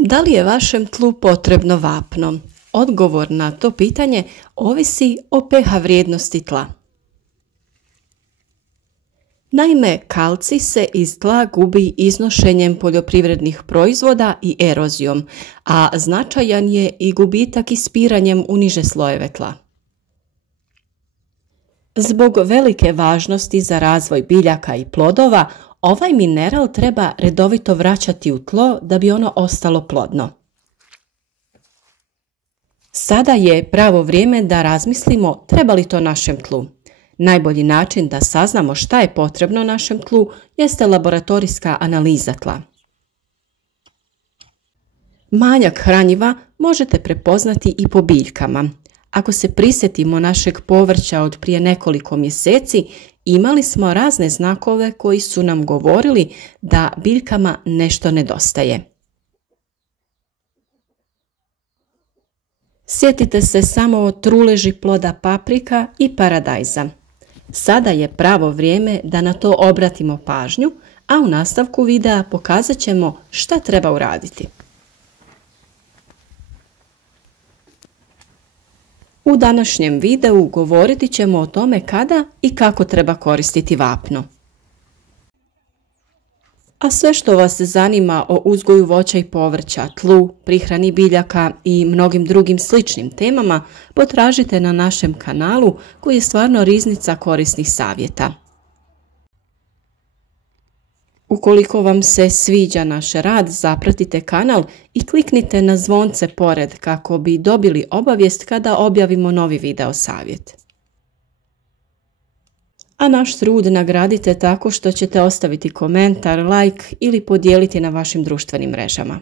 Da li je vašem tlu potrebno vapno? Odgovor na to pitanje ovisi o pH vrijednosti tla. Naime, kalcij se iz tla gubi iznošenjem poljoprivrednih proizvoda i erozijom, a značajan je i gubitak ispiranjem u niže slojeve tla. Zbog velike važnosti za razvoj biljaka i plodova, ovaj mineral treba redovito vraćati u tlo da bi ono ostalo plodno. Sada je pravo vrijeme da razmislimo treba li to našem tlu. Najbolji način da saznamo šta je potrebno našem tlu jeste laboratorijska analiza tla. Manjak hranjiva možete prepoznati i po biljkama. Ako se prisjetimo našeg povrća od prije nekoliko mjeseci, imali smo razne znakove koji su nam govorili da biljkama nešto nedostaje. Sjetite se samo truleži ploda paprika i paradajza. Sada je pravo vrijeme da na to obratimo pažnju, a u nastavku videa pokazat ćemo šta treba uraditi. U današnjem videu govoriti ćemo o tome kada i kako treba koristiti vapno. A sve što vas zanima o uzgoju voća i povrća, tlu, prihrani biljaka i mnogim drugim sličnim temama potražite na našem kanalu koji je stvarno riznica korisnih savjeta. Ukoliko vam se sviđa naš rad, zapratite kanal i kliknite na zvonce pored kako bi dobili obavijest kada objavimo novi video savjet. A naš trud nagradite tako što ćete ostaviti komentar, like ili podijeliti na vašim društvenim mrežama.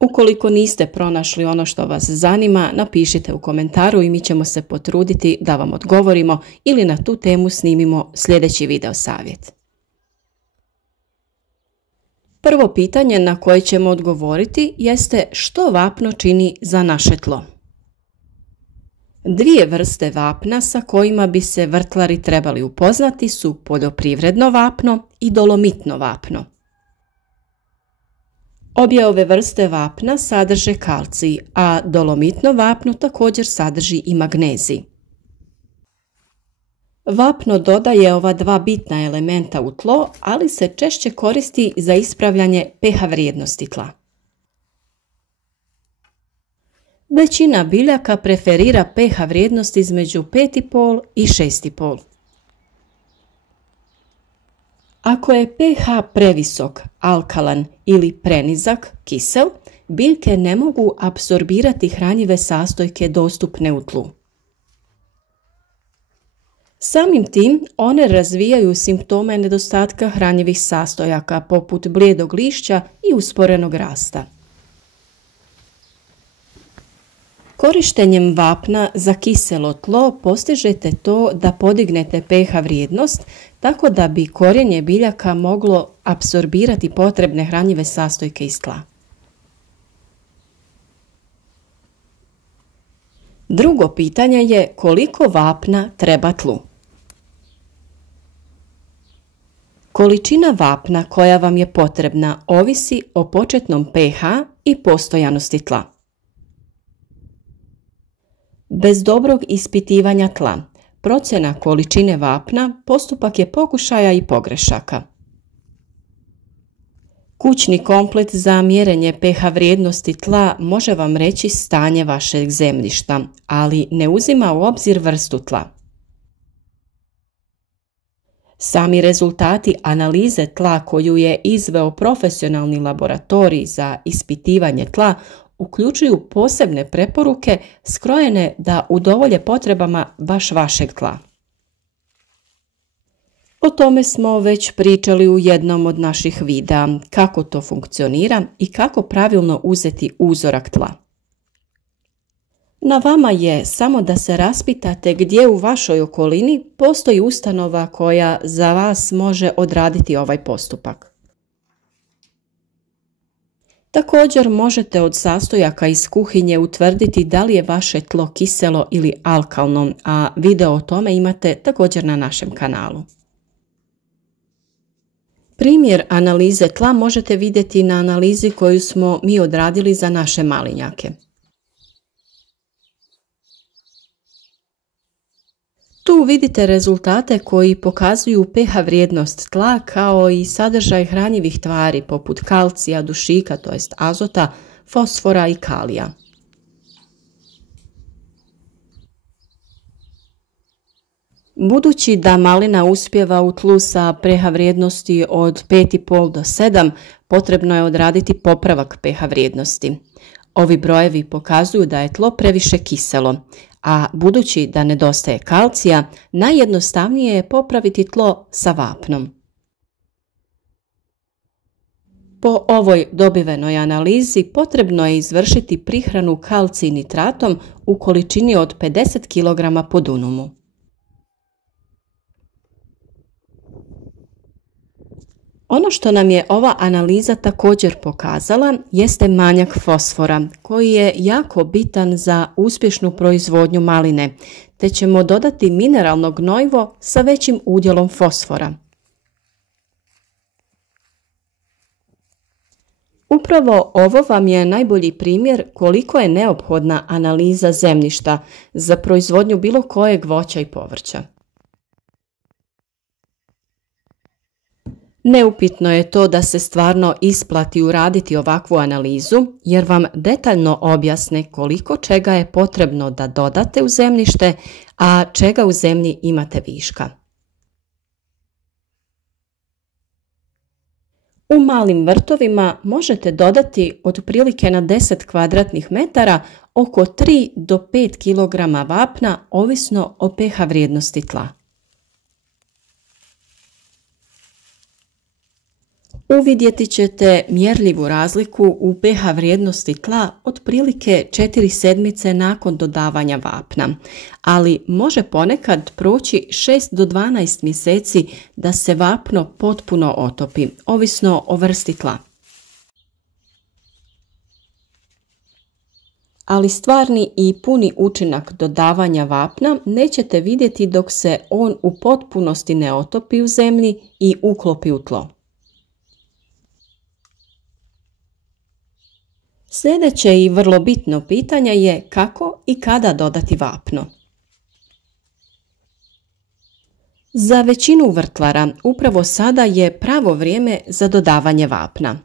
Ukoliko niste pronašli ono što vas zanima, napišite u komentaru i mi ćemo se potruditi da vam odgovorimo ili na tu temu snimimo sljedeći video savjet. Prvo pitanje na koje ćemo odgovoriti jeste što vapno čini za naše tlo. Dvije vrste vapna sa kojima bi se vrtlari trebali upoznati su poljoprivredno vapno i dolomitno vapno. Obje ove vrste vapna sadrže kalcij, a dolomitno vapno također sadrži i magnezij. Vapno dodaje ova dva bitna elementa u tlo, ali se češće koristi za ispravljanje pH vrijednosti tla. Većina biljaka preferira pH vrijednost između 5,5 i 6,5. Ako je pH previsok, alkalan ili prenizak, kisel, biljke ne mogu apsorbirati hranjive sastojke dostupne u tlu. Samim tim, one razvijaju simptome nedostatka hranjivih sastojaka poput blijedog lišća i usporenog rasta. Korištenjem vapna za kiselo tlo postižete to da podignete pH vrijednost tako da bi korijenje biljaka moglo apsorbirati potrebne hranjive sastojke iz tla. Drugo pitanje je koliko vapna treba tlu. Količina vapna koja vam je potrebna ovisi o početnom pH i postojanosti tla. Bez dobrog ispitivanja tla, procjena količine vapna postupak je pokušaja i pogrešaka. Kućni komplet za mjerenje pH vrijednosti tla može vam reći stanje vašeg zemljišta, ali ne uzima u obzir vrstu tla. Sami rezultati analize tla koju je izveo profesionalni laboratorij za ispitivanje tla uključuju posebne preporuke skrojene da udovolje potrebama baš vašeg tla. O tome smo već pričali u jednom od naših videa, kako to funkcionira i kako pravilno uzeti uzorak tla. Na vama je samo da se raspitate gdje u vašoj okolini postoji ustanova koja za vas može odraditi ovaj postupak. Također možete od sastojaka iz kuhinje utvrditi da li je vaše tlo kiselo ili alkalno, a video o tome imate također na našem kanalu. Primjer analize tla možete vidjeti na analizi koju smo mi odradili za naše malinjake. Tu vidite rezultate koji pokazuju pH vrijednost tla kao i sadržaj hranjivih tvari poput kalcija, dušika, to jest azota, fosfora i kalija. Budući da malina uspijeva u tlu sa pH vrijednosti od 5,5 do 7, potrebno je odraditi popravak pH vrijednosti. Ovi brojevi pokazuju da je tlo previše kiselo, a budući da nedostaje kalcija, najjednostavnije je popraviti tlo sa vapnom. Po ovoj dobivenoj analizi potrebno je izvršiti prihranu kalcij nitratom u količini od 50 kg po dunumu. Ono što nam je ova analiza također pokazala jeste manjak fosfora, koji je jako bitan za uspješnu proizvodnju maline, te ćemo dodati mineralno gnojivo sa većim udjelom fosfora. Upravo ovo vam je najbolji primjer koliko je neophodna analiza zemljišta za proizvodnju bilo kojeg voća i povrća. Neupitno je to da se stvarno isplati uraditi ovakvu analizu jer vam detaljno objasne koliko čega je potrebno da dodate u zemljište, a čega u zemlji imate viška. U malim vrtovima možete dodati otprilike na 10 kvadratnih metara oko 3 do 5 kg vapna ovisno o pH vrijednosti tla. Uvidjeti ćete mjerljivu razliku u pH vrijednosti tla otprilike 4/7 nakon dodavanja vapna, ali može ponekad proći 6 do 12 mjeseci da se vapno potpuno otopi, ovisno o vrsti tla. Ali stvarni i puni učinak dodavanja vapna nećete vidjeti dok se on u potpunosti ne otopi u zemlji i uklopi u tlo. Sljedeće i vrlo bitno pitanje je kako i kada dodati vapno. Za većinu vrtlara upravo sada je pravo vrijeme za dodavanje vapna.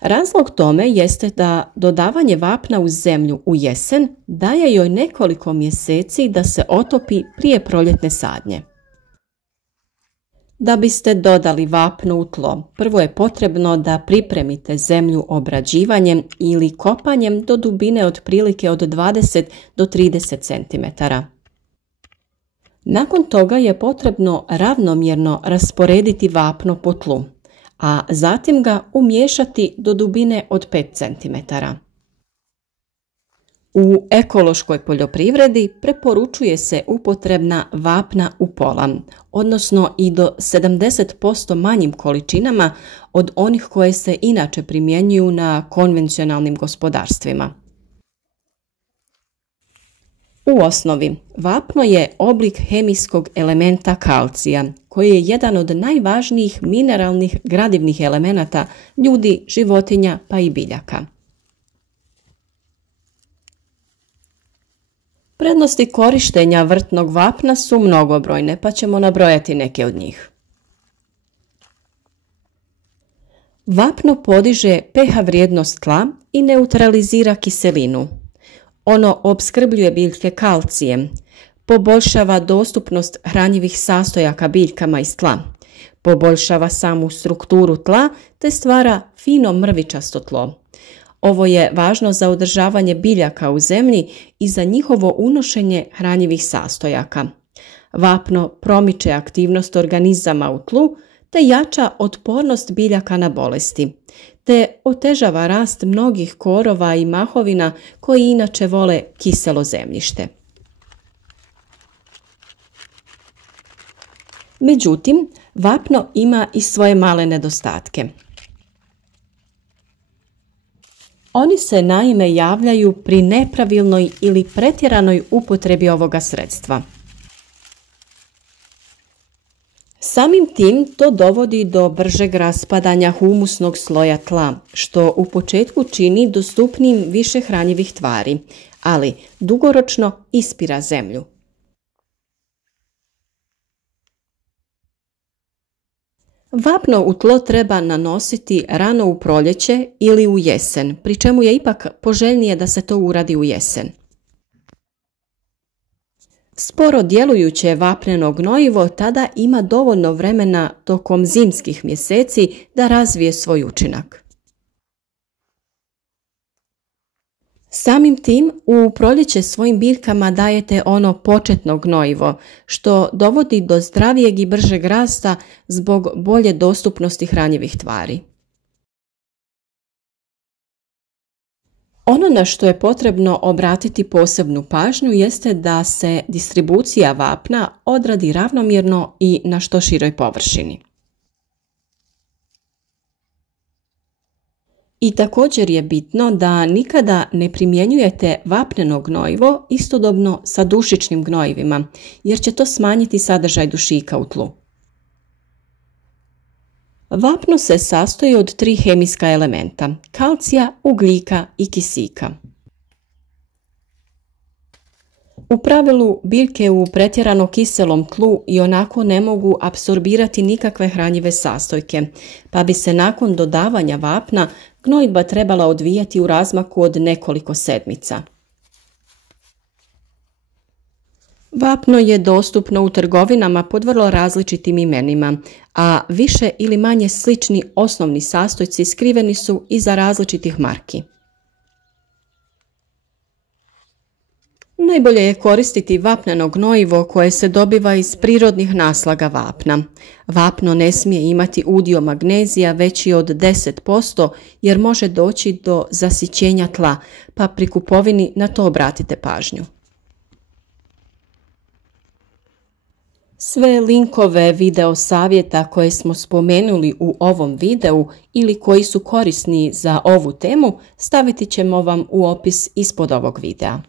Razlog tome jeste da dodavanje vapna u zemlju u jesen daje joj nekoliko mjeseci da se otopi prije proljetne sadnje. Da biste dodali vapno u tlo, prvo je potrebno da pripremite zemlju obrađivanjem ili kopanjem do dubine otprilike od 20 do 30 cm. Nakon toga je potrebno ravnomjerno rasporediti vapno po tlu, a zatim ga umiješati do dubine od 5 cm. U ekološkoj poljoprivredi preporučuje se upotrebna vapna u pola, odnosno i do 70% manjim količinama od onih koje se inače primjenjuju na konvencionalnim gospodarstvima. U osnovi, vapno je oblik hemijskog elementa kalcija, koji je jedan od najvažnijih mineralnih gradivnih elemenata ljudi, životinja pa i biljaka. Prednosti korištenja vrtnog vapna su mnogobrojne, pa ćemo nabrojati neke od njih. Vapno podiže pH vrijednost tla i neutralizira kiselinu. Ono opskrbljuje biljke kalcijem, poboljšava dostupnost hranjivih sastojaka biljkama iz tla, poboljšava samu strukturu tla te stvara fino mrvičasto tlo. Ovo je važno za održavanje biljaka u zemlji i za njihovo unošenje hranjivih sastojaka. Vapno promiče aktivnost organizama u tlu te jača otpornost biljaka na bolesti, te otežava rast mnogih korova i mahovina koji inače vole kiselo zemljište. Međutim, vapno ima i svoje male nedostatke. Oni se naime javljaju pri nepravilnoj ili pretjeranoj upotrebi ovoga sredstva. Samim tim to dovodi do bržeg raspadanja humusnog sloja tla, što u početku čini dostupnim više hranjivih tvari, ali dugoročno ispira zemlju. Vapno u tlo treba nanositi rano u proljeće ili u jesen, pri čemu je ipak poželjnije da se to uradi u jesen. Sporo djelujuće vapneno gnojivo tada ima dovoljno vremena tokom zimskih mjeseci da razvije svoj učinak. Samim tim u proljeće svojim biljkama dajete ono početno gnojivo, što dovodi do zdravijeg i bržeg rasta zbog bolje dostupnosti hranjivih tvari. Ono na što je potrebno obratiti posebnu pažnju jeste da se distribucija vapna odradi ravnomjerno i na što široj površini. I također je bitno da nikada ne primjenjujete vapneno gnojivo istodobno sa dušičnim gnojivima, jer će to smanjiti sadržaj dušika u tlu. Vapno se sastoji od 3 hemijska elementa: kalcija, ugljika i kisika. U pravilu biljke u pretjerano kiselom tlu ionako ne mogu apsorbirati nikakve hranjive sastojke, pa bi se nakon dodavanja vapna gnojidba trebala odvijati u razmaku od nekoliko sedmica. Vapno je dostupno u trgovinama pod vrlo različitim imenima, a više ili manje slični osnovni sastojci skriveni su iza različitih marki. Najbolje je koristiti vapneno gnojivo koje se dobiva iz prirodnih naslaga vapna. Vapno ne smije imati udio magnezija veći od 10% jer može doći do zasićenja tla, pa pri kupovini na to obratite pažnju. Sve linkove video savjeta koje smo spomenuli u ovom videu ili koji su korisni za ovu temu staviti ćemo vam u opis ispod ovog videa.